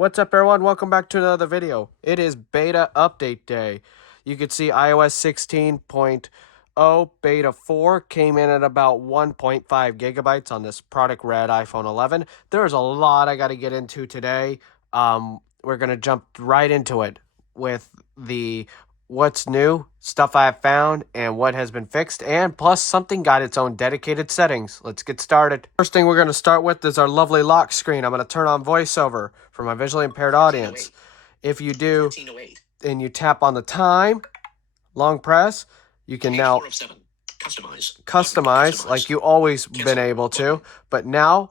What's up, everyone? Welcome back to another video. It is beta update day. You can see iOS 16.0 beta 4 came in at about 1.5 gigabytes on this product red iPhone 11. There's a lot I got to get into today. We're going to jump right into it with the what's new, stuff I have found, and what has been fixed, and plus something got its own dedicated settings. Let's get started. First thing we're going to start with is our lovely lock screen. I'm going to turn on voiceover for my visually impaired audience. If you do, and you tap on the time, long press, you can now customize like you always been able to, but now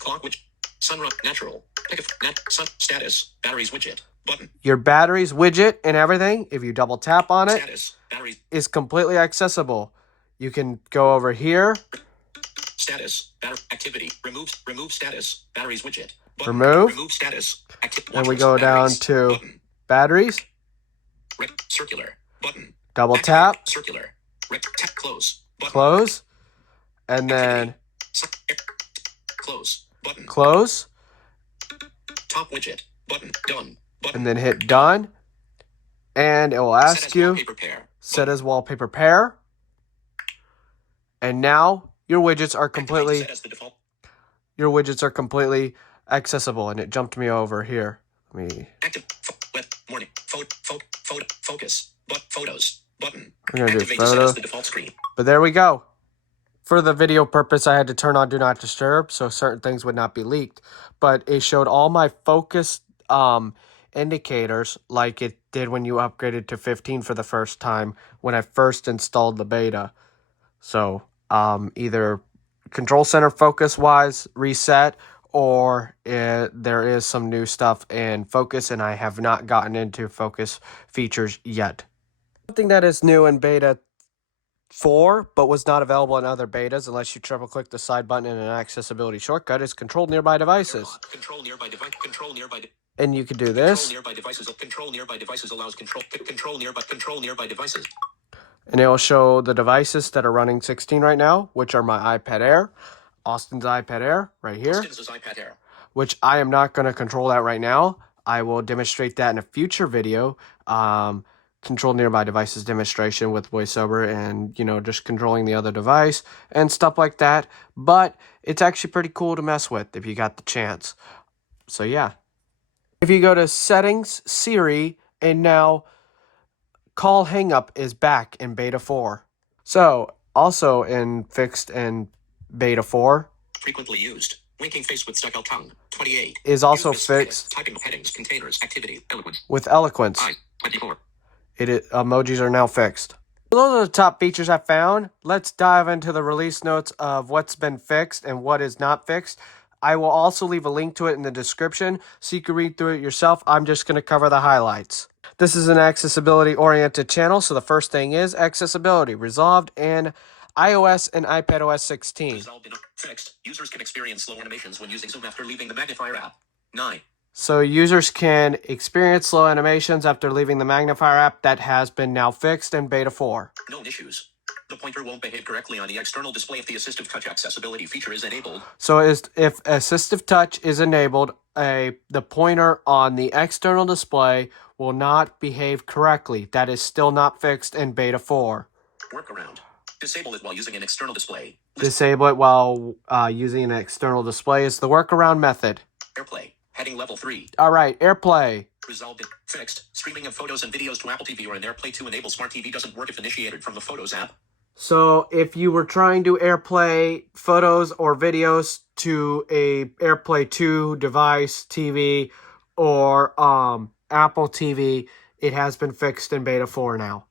clock widget, sunrise, natural, pick a sun, status, batteries widget, button. Your batteries widget and everything, if you double tap on it, Status, batteries, is completely accessible. You can go over here, status, activity, remove status, batteries widget, button. remove status, and we go down to button. batteries, Circular, button. double Activate, tap, circular, tap, close, button. close, and then close, button. close, Top widget, button, done, button. and then hit done, and it will ask you, set set as wallpaper pair, and now your widgets are completely, accessible, and it jumped me over here. Let me, active, web, morning, focus, photos, button. we're gonna do Activate to set photo, as the default screen. but there we go. For the video purpose, I had to turn on Do Not Disturb so certain things would not be leaked. But it showed all my focus indicators like it did when you upgraded to 15 for the first time when I first installed the beta. So either control center focus-wise reset, or there is some new stuff in focus, and I have not gotten into focus features yet. Something that is new in beta 4, but was not available in other betas unless you triple click the side button in an accessibility shortcut, is control nearby devices. Control nearby device. Control nearby. And you can do this. Control nearby devices. Control nearby devices allows control nearby devices. And it will show the devices that are running 16 right now, which are my iPad Air, Austin's iPad Air right here, Austin's iPad Air, which I am not going to control that right now. I will demonstrate that in a future video. Control nearby devices demonstration with voiceover and, you know, just controlling the other device and stuff like that. But it's actually pretty cool to mess with if you got the chance. So yeah. If you go to settings, Siri, and now call hangup is back in beta 4. So also fixed in beta 4. Frequently used. Winking face with stuck out tongue. 28. Is also fixed. Typing headings, containers, activity, eloquence. With eloquence. 24. Emojis are now fixed. Those are the top features I found. Let's dive into the release notes of what's been fixed and what is not fixed. I will also leave a link to it in the description so you can read through it yourself. I'm just going to cover the highlights. This is an accessibility-oriented channel, so the first thing is accessibility, resolved in iOS and iPadOS 16. Resolved in fixed. Users can experience slow animations when using Zoom after leaving the magnifier app. 9. So users can experience slow animations after leaving the magnifier app. That has been now fixed in beta 4. Known issues. The pointer won't behave correctly on the external display if the assistive touch accessibility feature is enabled. So if assistive touch is enabled, the pointer on the external display will not behave correctly. That is still not fixed in beta 4. Workaround. Disable it while using an external display. Disable it while using an external display is the workaround method. AirPlay. Heading level 3. All right, AirPlay. Resolved in fixed. Streaming of photos and videos to Apple TV or an AirPlay to enable Smart TV doesn't work if initiated from the Photos app. So if you were trying to AirPlay photos or videos to a AirPlay 2 device, TV, or Apple TV, it has been fixed in beta 4 now.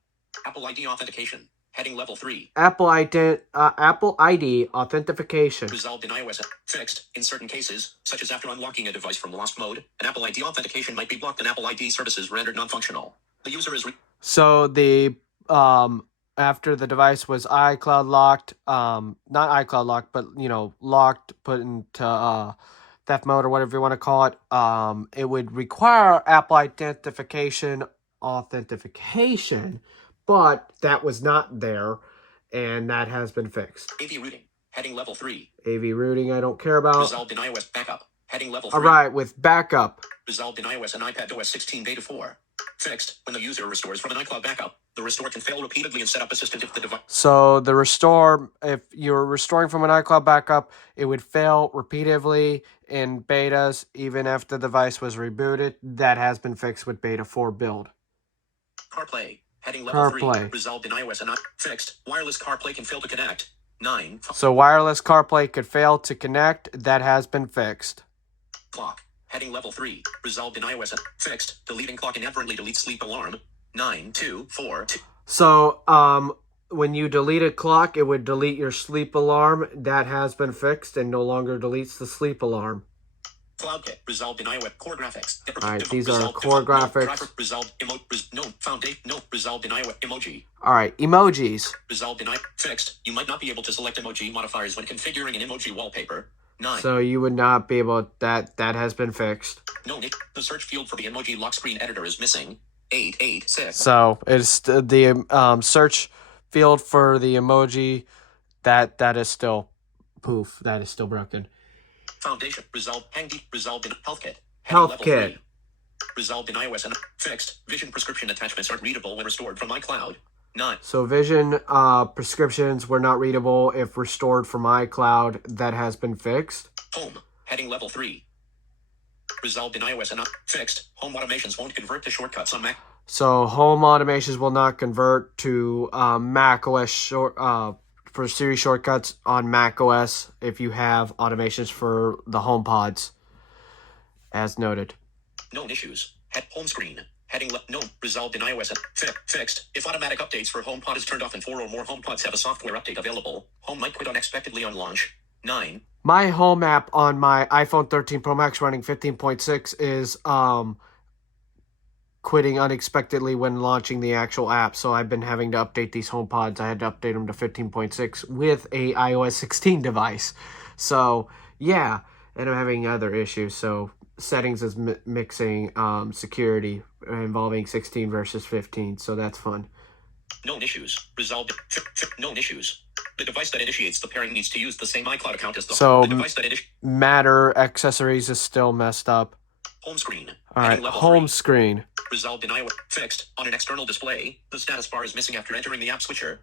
Apple ID authentication. Heading level 3. Apple ID authentication. Resolved in iOS. Fixed. In certain cases, such as after unlocking a device from lost mode, an Apple ID authentication might be blocked and Apple ID services rendered non-functional. The user is... So the... after the device was iCloud locked, not iCloud locked, but, you know, locked, put into theft mode or whatever you want to call it, it would require Apple authentication, but that was not there, and that has been fixed. AV routing. Heading level 3. AV routing I don't care about. Resolved in iOS backup. Heading level All 3. right, with backup. Resolved in iOS and iPadOS 16 Beta 4. Fixed. When the user restores from an iCloud backup, the restore can fail repeatedly and set up assistant if the device... So the restore, if you're restoring from an iCloud backup, it would fail repeatedly in betas, even if the device was rebooted. That has been fixed with Beta 4 build. CarPlay. Heading level 3. CarPlay. Resolved in iOS and fixed. Wireless CarPlay can fail to connect. 9. So wireless CarPlay could fail to connect. That has been fixed. Clock. Heading level 3. Resolved in iOS and fixed. Deleting clock inadvertently deletes sleep alarm. 9, 2, 4, 2. So, when you delete a clock, it would delete your sleep alarm. That has been fixed and no longer deletes the sleep alarm. CloudKit. Resolved in iOS. Core graphics. Alright, these are core graphics. Resolved resolved in iOS. Emoji. Alright, emojis. Resolved in iOS. Fixed. You might not be able to select emoji modifiers when configuring an emoji wallpaper. 9. So you would not be able, that has been fixed. No, Nick. The search field for the emoji lock screen editor is missing. 886. So it's the search field for the emoji that is still poof. That is still broken. Foundation. Resolved. Handy. Resolved in HealthKit. HealthKit. Resolved in iOS and fixed. Vision prescription attachments aren't readable when restored from iCloud. 9. So Vision prescriptions were not readable if restored from iCloud. That has been fixed. Home. Heading level 3. Resolved in iOS and fixed. Home automations won't convert to shortcuts on Mac. So home automations will not convert to Mac OS for Siri shortcuts on Mac OS if you have automations for the HomePods, as noted. Known issues. Home screen. Heading left. No. Resolved in iOS and fixed. If automatic updates for HomePod is turned off and 4 or more HomePods have a software update available, Home might quit unexpectedly on launch. 9. My Home app on my iPhone 13 Pro Max running 15.6 is quitting unexpectedly when launching the actual app. So I've been having to update these HomePods. I had to update them to 15.6 with a iOS 16 device. So yeah, and I'm having other issues. So settings is mixing security involving 16 versus 15. So that's fun. Known issues. Resolved. Known issues. The device that initiates the pairing needs to use the same iCloud account as the device that Matter accessories is still messed up. Home screen. All right, home screen. Resolved in iOS. Fixed. On an external display, the status bar is missing after entering the app switcher.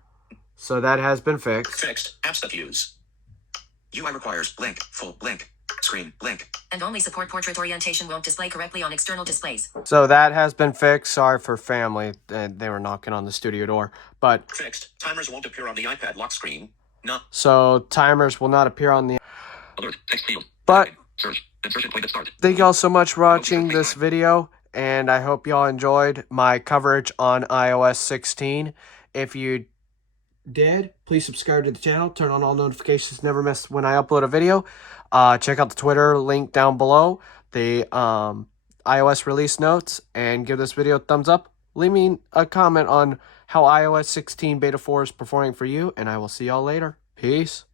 So that has been fixed. Fixed. Apps that use. UI requires link, full link, screen, link. And only support portrait orientation won't display correctly on external displays. So that has been fixed. Sorry for family. They were knocking on the studio door. But fixed. Timers won't appear on the iPad lock screen. No. So timers will not appear on the... Alert. Text field. But search. Insertion point at start. Thank y'all so much for watching this video. And I hope y'all enjoyed my coverage on iOS 16. If you did, please subscribe to the channel. Turn on all notifications. Never miss when I upload a video. Check out the Twitter link down below. The iOS release notes. And give this video a thumbs up. Leave me a comment on how iOS 16 Beta 4 is performing for you. And I will see y'all later. Peace.